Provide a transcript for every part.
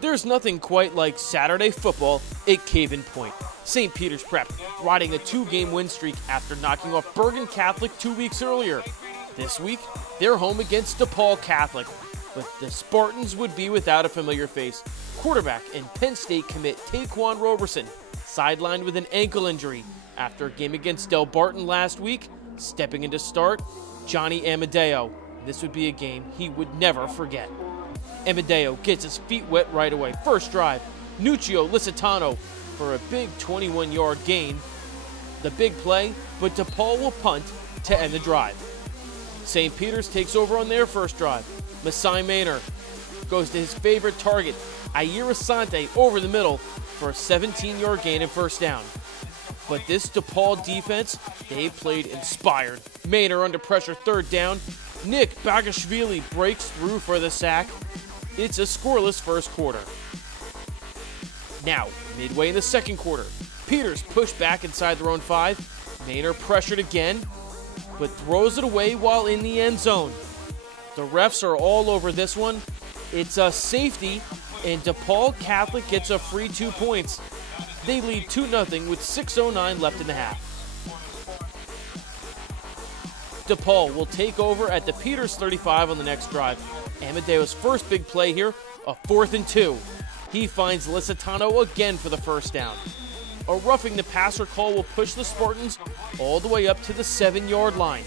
There's nothing quite like Saturday football at Caven Point. St. Peter's Prep riding a 2-game win streak after knocking off Bergen Catholic 2 weeks earlier. This week, they're home against DePaul Catholic, but the Spartans would be without a familiar face. Quarterback and Penn State commit Taquan Roberson, sidelined with an ankle injury after a game against Del Barton last week. Stepping in to start, Johnny Amodeo. This would be a game he would never forget. Amodeo gets his feet wet right away. First drive, Nuccio Licitano for a big 21-yard gain. The big play, but DePaul will punt to end the drive. St. Peter's takes over on their first drive. Masai Maynor goes to his favorite target, Ayir Asante, over the middle for a 17-yard gain and first down. But this DePaul defense, they played inspired. Maynor under pressure, third down. Nick Bagashvili breaks through for the sack. It's a scoreless first quarter. Now, midway in the second quarter, Peters pushed back inside their own 5. Maynor pressured again, but throws it away while in the end zone. The refs are all over this one. It's a safety, and DePaul Catholic gets a free 2 points. They lead 2-0 with 6:09 left in the half. DePaul will take over at the Peters 35 on the next drive. Amadeo's first big play here, a 4th and 2. He finds Licitano again for the first down. A roughing the passer call will push the Spartans all the way up to the 7-yard line.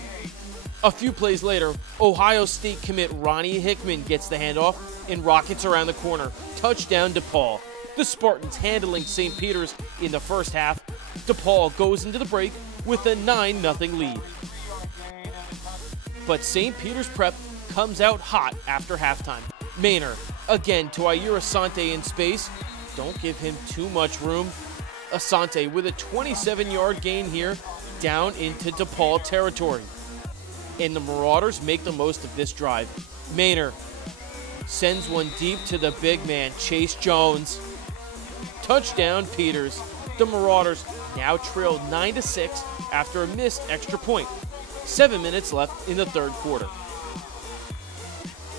A few plays later, Ohio State commit Ronnie Hickman gets the handoff and rockets around the corner. Touchdown DePaul. The Spartans handling St. Peter's in the first half. DePaul goes into the break with a 9-0 lead. But St. Peter's Prep comes out hot after halftime. Maynor, again to Ayir Asante in space. Don't give him too much room. Asante with a 27-yard gain here down into DePaul territory. And the Marauders make the most of this drive. Maynor sends one deep to the big man, Chase Jones. Touchdown Peters. The Marauders now trail 9-6 after a missed extra point. 7 minutes left in the third quarter.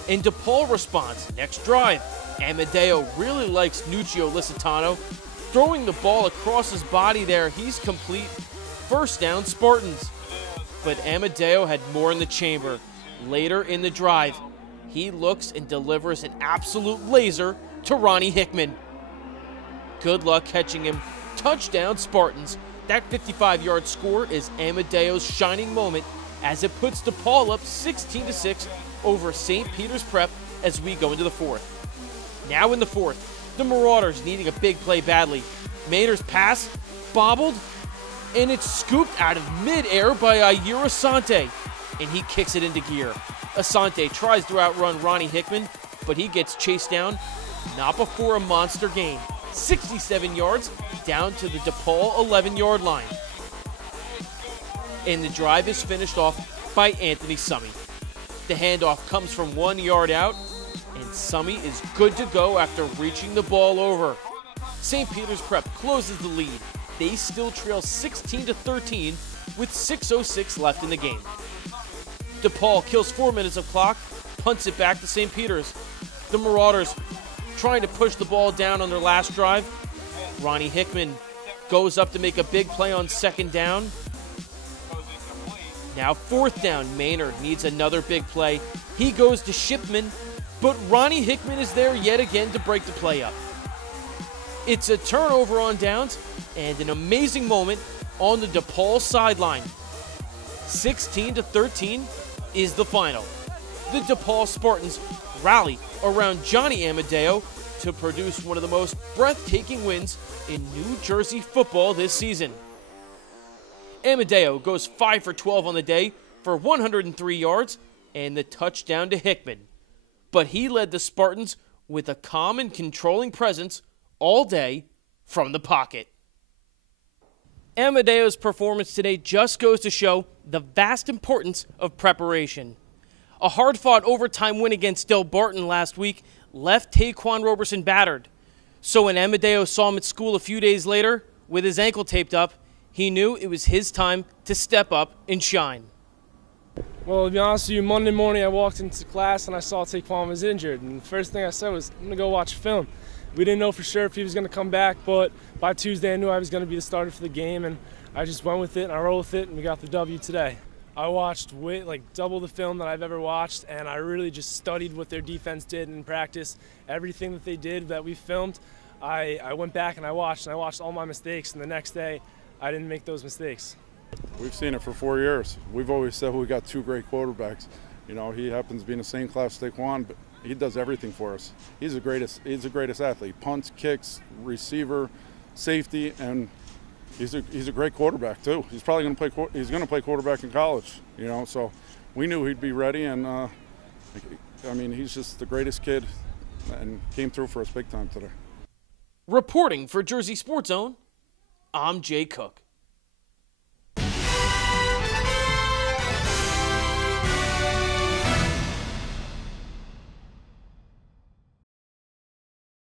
And DePaul responds. Next drive, Amodeo really likes Nuccio Licitano. Throwing the ball across his body there, he's complete. First down Spartans. But Amodeo had more in the chamber. Later in the drive, he looks and delivers an absolute laser to Ronnie Hickman. Good luck catching him. Touchdown Spartans. That 55-yard score is Amadeo's shining moment as it puts DePaul up 16-6 over St. Peter's Prep as we go into the fourth. Now in the fourth, the Marauders needing a big play badly. Maynor's pass bobbled, and it's scooped out of midair by Ayir Asante, and he kicks it into gear. Asante tries to outrun Ronnie Hickman, but he gets chased down, not before a monster gain. 67 yards down to the DePaul 11-yard line. And the drive is finished off by Anthony Summy. The handoff comes from 1 yard out, and Summy is good to go after reaching the ball over. St. Peter's Prep closes the lead. They still trail 16-13 with 6:06 left in the game. DePaul kills 4 minutes of clock, punts it back to St. Peter's. The Marauders trying to push the ball down on their last drive. Ronnie Hickman goes up to make a big play on second down. Now fourth down, Maynor needs another big play. He goes to Shipman, but Ronnie Hickman is there yet again to break the play up. It's a turnover on downs and an amazing moment on the DePaul sideline. 16-13 is the final. The DePaul Spartans rally around Johnny Amodeo to produce one of the most breathtaking wins in New Jersey football this season. Amodeo goes 5 for 12 on the day for 103 yards and the touchdown to Hickman. But he led the Spartans with a calm and controlling presence all day from the pocket. Amadeo's performance today just goes to show the vast importance of preparation. A hard-fought overtime win against Del Barton last week left Taquan Roberson battered. So when Amodeo saw him at school a few days later with his ankle taped up, he knew it was his time to step up and shine. Well, to be honest with you, Monday morning I walked into class and I saw Taquan was injured. And the first thing I said was, I'm going to go watch film. We didn't know for sure if he was going to come back, but by Tuesday I knew I was going to be the starter for the game, and I just went with it and I rolled with it, and we got the W today. I watched double the film that I've ever watched, and I really just studied what their defense did in practice. Everything that they did that we filmed, I went back and I watched all my mistakes, and the next day I didn't make those mistakes. We've seen it for 4 years. We've always said we got two great quarterbacks. You know, he happens to be in the same class as Daquan, but he does everything for us. He's the greatest athlete. Punts, kicks, receiver, safety, and he's a great quarterback too. He's probably going to play quarterback in college. You know, so we knew he'd be ready, and I mean, he's just the greatest kid, and came through for us big time today. Reporting for Jersey Sports Zone, I'm Jay Cook.